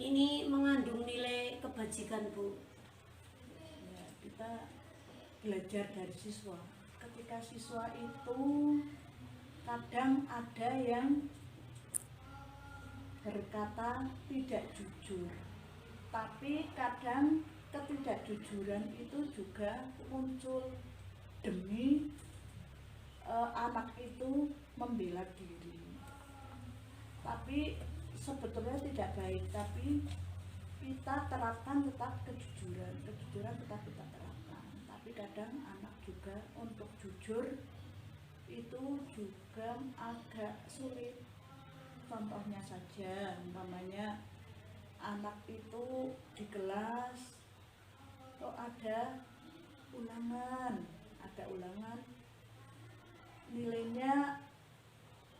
Ini mengandung nilai kebajikan, Bu. Ya, kita belajar dari siswa. Ketika siswa itu kadang ada yang berkata tidak jujur, tapi kadang ketidakjujuran itu juga muncul demi anak itu membela diri. Tapi sebetulnya tidak baik, tapi kita terapkan tetap kejujuran tetap kita terapkan. Tapi kadang anak juga untuk jujur itu juga agak sulit. Contohnya saja, umpamanya anak itu di kelas kok ada ulangan nilainya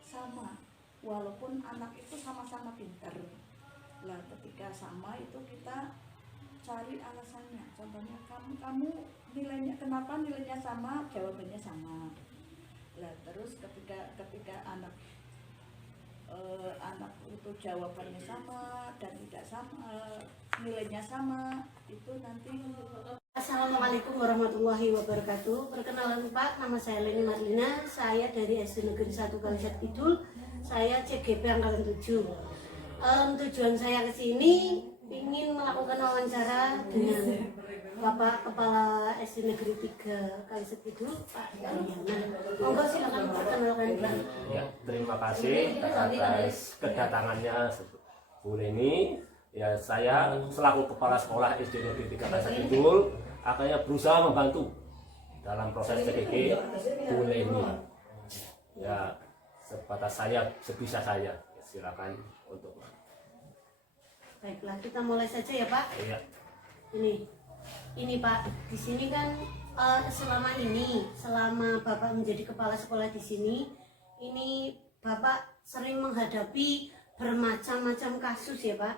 sama, walaupun anak itu sama-sama pintar. Lah ketika sama itu kita cari alasannya. Contohnya kamu nilainya, kenapa nilainya sama? Jawabannya sama. Lah terus ketika anak itu jawabannya sama dan tidak sama, nilainya sama, itu nanti. Assalamualaikum warahmatullahi wabarakatuh. Perkenalan Pak, nama saya Leni Marlina. Saya dari SD Negeri 1 Kalisat Kidul. Saya CGP angkatan 7. Tujuan saya ke sini ingin melakukan wawancara dengan Bapak Kepala SD Negeri 3 Kalisat Kidul, Pak Aliana. Monggo silakan perkenalkan Pak. Ya, terima kasih atas kedatangannya Bu Leni. Ya, saya selaku Kepala Sekolah SD Negeri 3 Kalisat Kidul akhirnya berusaha membantu dalam proses CGG Bu Leni. Ya, sebatas saya, sebisa saya. Silakan untuk. Baiklah, kita mulai saja ya Pak. Ya. Ini Pak, di sini kan selama Bapak menjadi kepala sekolah di sini, ini Bapak sering menghadapi bermacam-macam kasus ya Pak.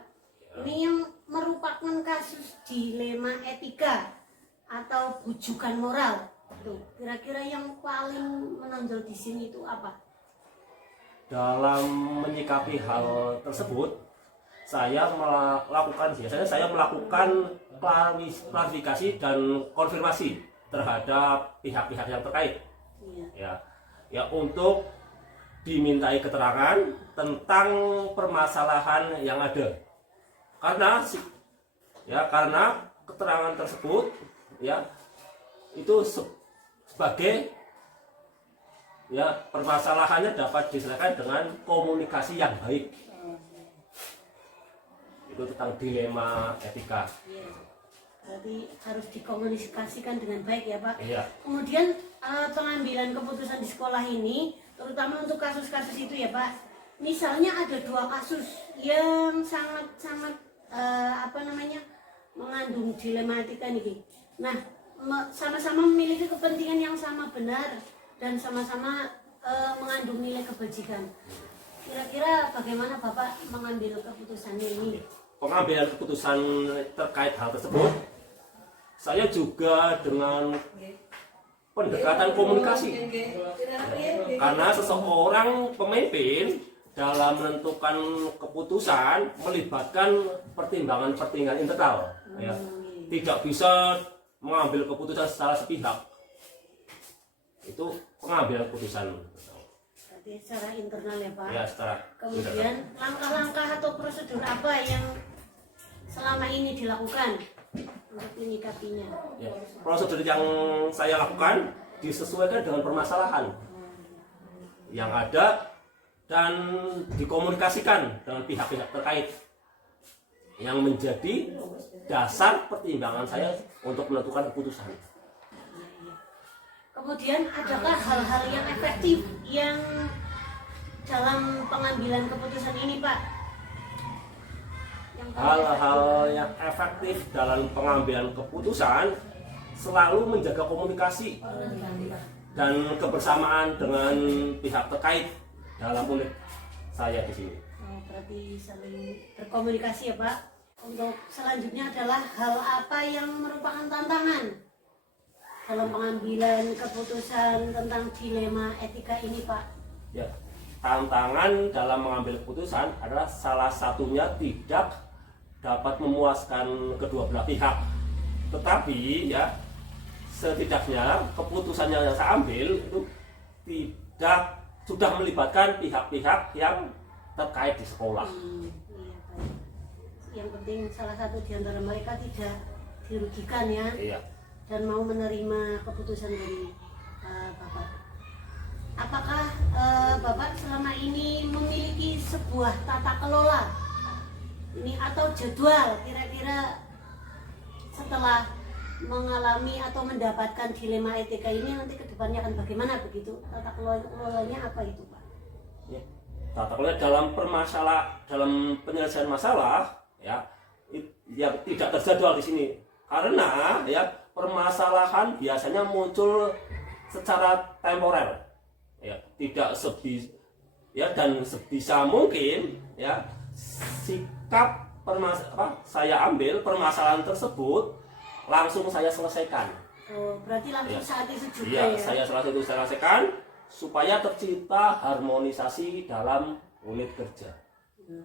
Ini yang merupakan kasus dilema etika atau bujukan moral. Tuh, kira-kira yang paling menonjol di sini itu apa? Dalam menyikapi hal tersebut, saya melakukan klarifikasi dan konfirmasi terhadap pihak-pihak yang terkait. Ya, untuk dimintai keterangan tentang permasalahan yang ada. Karena ya, karena keterangan tersebut ya itu sebagai ya permasalahannya dapat diselesaikan dengan komunikasi yang baik. Itu tentang dilema etika. Iya. Berarti harus dikomunikasikan dengan baik ya Pak. Iya. Kemudian pengambilan keputusan di sekolah ini, terutama untuk kasus-kasus itu ya Pak. Misalnya ada 2 kasus yang sangat mengandung dilematika nih. Nah, sama-sama memiliki kepentingan yang sama benar dan sama-sama mengandung nilai kebajikan. Kira-kira bagaimana Bapak mengambil keputusannya ini? Pengambilan keputusan terkait hal tersebut, saya juga dengan pendekatan komunikasi. Karena seseorang pemimpin dalam menentukan keputusan melibatkan pertimbangan-pertimbangan internal, ya. Tidak bisa mengambil keputusan secara sepihak. Itu pengambilan keputusan. Berarti secara internal ya Pak. Ya, secara Kemudian langkah-langkah atau prosedur apa yang selama ini dilakukan untuk menyikapinya? ya, prosedur yang saya lakukan disesuaikan dengan permasalahan yang ada dan dikomunikasikan dengan pihak-pihak terkait yang menjadi dasar pertimbangan saya untuk menentukan keputusan. Kemudian adakah hal-hal yang efektif yang dalam pengambilan keputusan ini Pak? Yang paling Hal-hal yang efektif dalam pengambilan keputusan selalu menjaga komunikasi dan kebersamaan dengan pihak terkait dalam unit saya di sini. berarti saling berkomunikasi ya Pak. Untuk selanjutnya adalah hal apa yang merupakan tantangan dalam pengambilan keputusan tentang dilema etika ini Pak? Ya, tantangan dalam mengambil keputusan adalah salah satunya tidak dapat memuaskan kedua belah pihak. Tetapi ya, setidaknya keputusan yang saya ambil itu tidak sudah melibatkan pihak-pihak yang terkait di sekolah. Iya, Pak. Yang penting salah satu di antara mereka tidak dirugikan ya. Iya. Dan mau menerima keputusan dari Bapak. Apakah Bapak selama ini memiliki sebuah tata kelola ini atau jadwal kira-kira setelah mengalami atau mendapatkan dilema etika ini nanti kedepannya akan bagaimana begitu? Tata kelolanya apa itu Pak? Ya. Tata kelola dalam penyelesaian masalah ya yang tidak terjadwal di sini karena ya permasalahan biasanya muncul secara temporer, ya tidak dan sebisa mungkin ya sikap saya ambil permasalahan tersebut langsung saya selesaikan. Oh, berarti langsung Ya. saat itu juga Iya, ya? saya selesaikan supaya tercipta harmonisasi dalam unit kerja. Iya,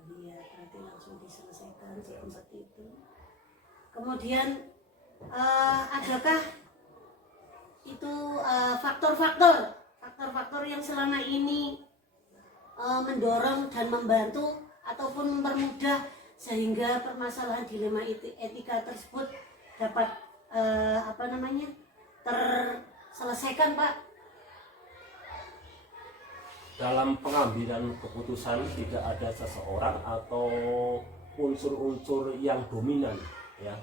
berarti langsung diselesaikan seperti itu. Kemudian adakah itu faktor-faktor yang selama ini mendorong dan membantu ataupun mempermudah sehingga permasalahan dilema etika tersebut dapat terselesaikan Pak? Dalam pengambilan keputusan tidak ada seseorang atau unsur-unsur yang dominan ya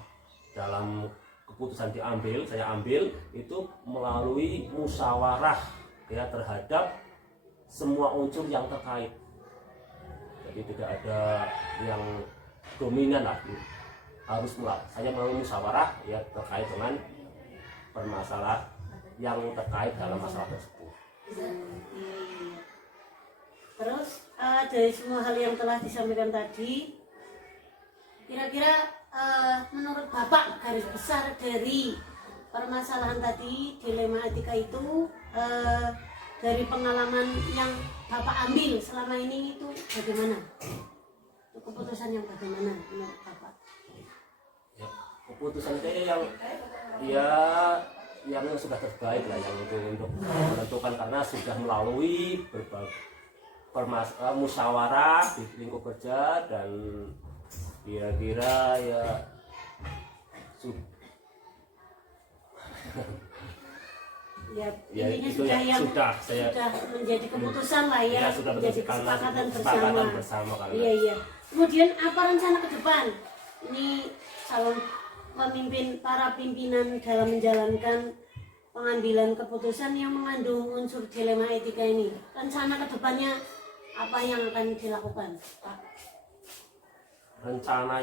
dalam keputusan saya ambil itu melalui musyawarah ya terhadap semua unsur yang terkait. Jadi tidak ada yang dominan lagi. Saya melalui musyawarah ya terkait dengan permasalahan yang terkait dalam masalah tersebut. Iya. Terus dari semua hal yang telah disampaikan tadi, kira-kira menurut Bapak garis besar dari permasalahan tadi dilema etika itu dari pengalaman yang Bapak ambil selama ini itu bagaimana? Itu keputusan yang bagaimana menurut Bapak? Ya, keputusan saya yang sudah terbaik lah yang untuk menentukan karena sudah melalui berbagai musyawarah di lingkup kerja dan kira-kira ya Ya, Ya, intinya itu sudah ya, yang sudah saya menjadi keputusan lah ya, sudah menjadi kesepakatan kesepakatan bersama. bersama karena Iya iya. Kemudian apa rencana ke depan? Ini calon pemimpin, para pimpinan dalam menjalankan pengambilan keputusan yang mengandung unsur dilema etika ini. Rencana ke depannya apa yang akan dilakukan, Pak? rencana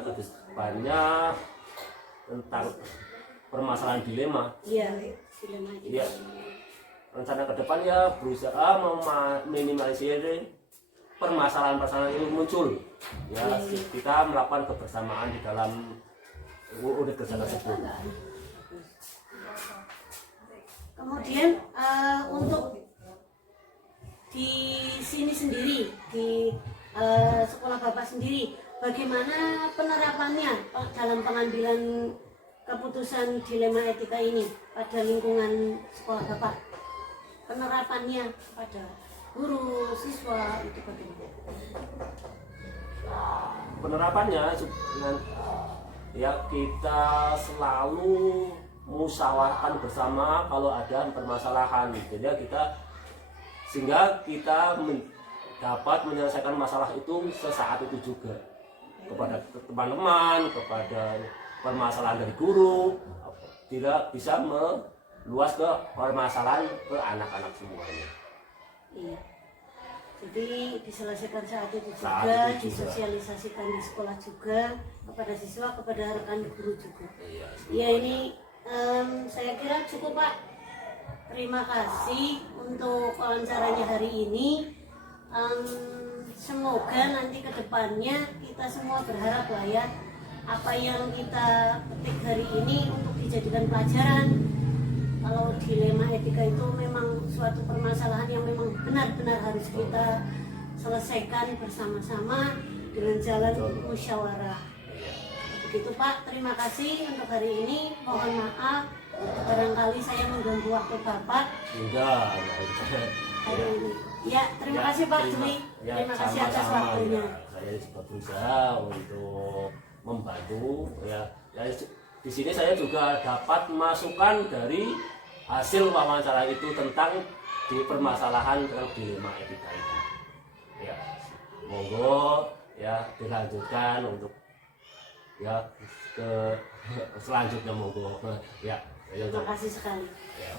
ke depannya tentang permasalahan dilema. Iya, dilema etika. Iya. Rencana ke depan ya berusaha meminimalisir permasalahan-permasalahan yang muncul. Ya, kita melakukan kebersamaan di dalam unit kerja tersebut. Kemudian untuk di sini sendiri, di sekolah Bapak sendiri, bagaimana penerapannya dalam pengambilan keputusan dilema etika ini pada lingkungan sekolah Bapak? Penerapannya pada guru, siswa itu bagaimana? Penerapannya ya kita selalu musyawarahkan bersama kalau ada permasalahan, jadi sehingga kita dapat menyelesaikan masalah itu sesaat itu juga kepada teman-teman, kepada permasalahan dari guru, tidak bisa meluas ke permasalahan ke anak-anak semuanya. Iya. Jadi diselesaikan saat itu Saat juga, itu juga. disosialisasikan di sekolah juga, kepada siswa, kepada rekan guru juga. Iya. Ya ini saya kira cukup Pak. Terima kasih untuk wawancaranya hari ini. Semoga nanti ke depannya kita semua berharap lah ya, apa yang kita petik hari ini untuk dijadikan pelajaran. Kalau dilema etika itu memang suatu permasalahan yang memang benar-benar harus kita selesaikan bersama-sama dengan jalan musyawarah. Begitu Pak, terima kasih untuk hari ini. Mohon maaf barangkali saya mengganggu waktu Bapak Enggak, hari ini. Ya, terima kasih Pak Juli. Terima kasih atas sama-sama, waktunya. ya. Saya juga berusaha untuk membantu ya. Di sini saya juga dapat masukan dari hasil wawancara itu tentang di permasalahan tentang dilema etika itu. Ya, monggo ya dilanjutkan untuk ya ke selanjutnya monggo ya. Terima kasih sekali. Ya.